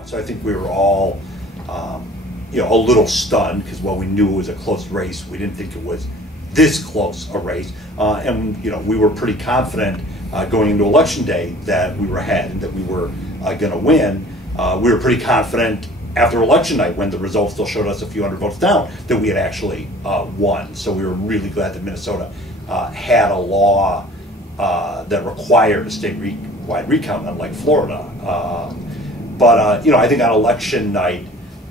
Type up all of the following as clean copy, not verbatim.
recount. So I think we were all, a little stunned because while we knew it was a close race, we didn't think it was this close a race. And we were pretty confident going into election day that we were ahead and that we were going to win. We were pretty confident after election night, when the results still showed us a few hundred votes down, that we had actually won. So we were really glad that Minnesota had a law that required a statewide recount, unlike Florida. But I think on election night,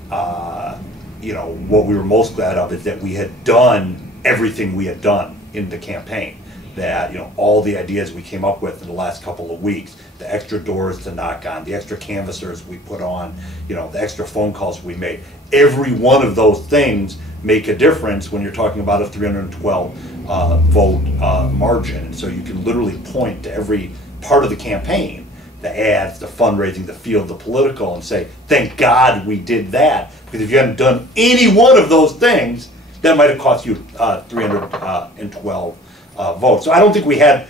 what we were most glad of is that we had done everything we had done in the campaign. That all the ideas we came up with in the last couple of weeks, the extra doors to knock on, the extra canvassers we put on, the extra phone calls we made, every one of those things make a difference when you're talking about a 312 vote margin. And so you can literally point to every part of the campaign, the ads, the fundraising, the field, the political, and say, thank God we did that, because if you hadn't done any one of those things, that might have cost you 312 votes. So I don't think we had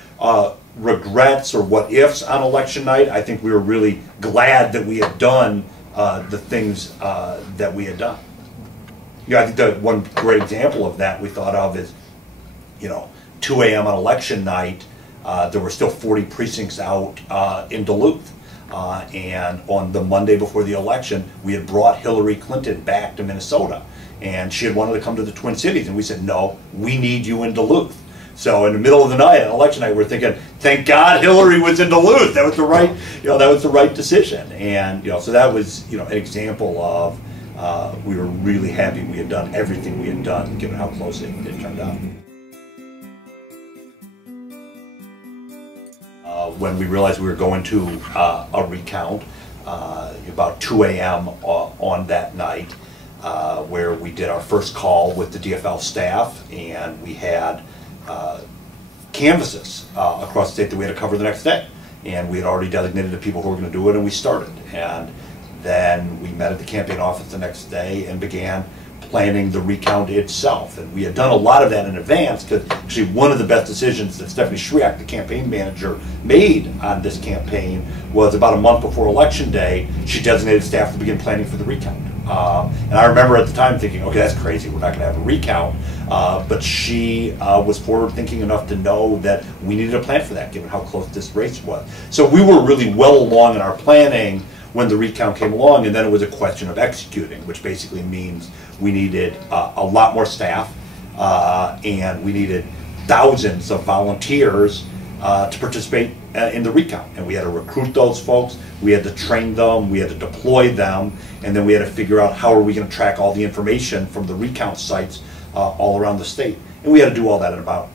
regrets or what ifs on election night. I think we were really glad that we had done the things that we had done. I think that one great example of that we thought of is, 2 a.m. on election night, there were still 40 precincts out in Duluth. And on the Monday before the election, we had brought Hillary Clinton back to Minnesota. And she had wanted to come to the Twin Cities. And we said, no, we need you in Duluth. So in the middle of the night, on election night, we're thinking, thank God Hillary was in Duluth. That was the right, that was the right decision. And so that was, an example of we were really happy we had done everything we had done, given how close it turned out. When we realized we were going to a recount, about 2 a.m. on that night, where we did our first call with the DFL staff, and we had canvases across the state that we had to cover the next day. And we had already designated the people who were going to do it, and we started. And then we met at the campaign office the next day and began planning the recount itself. And we had done a lot of that in advance, because actually one of the best decisions that Stephanie Shriak, the campaign manager, made on this campaign was about a month before election day, she designated staff to begin planning for the recount. And I remember at the time thinking, okay, that's crazy, we're not going to have a recount. But she was forward thinking enough to know that we needed a plan for that, given how close this race was. So we were really well along in our planning when the recount came along, and then it was a question of executing, which basically means we needed a lot more staff, and we needed thousands of volunteers to participate in the recount. And we had to recruit those folks, we had to train them, we had to deploy them, and then we had to figure out how are we going to track all the information from the recount sites all around the state. And we had to do all that in about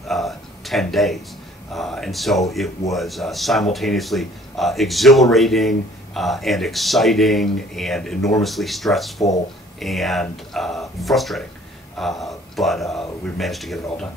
10 days. And so it was simultaneously exhilarating and exciting and enormously stressful and frustrating. But we managed to get it all done.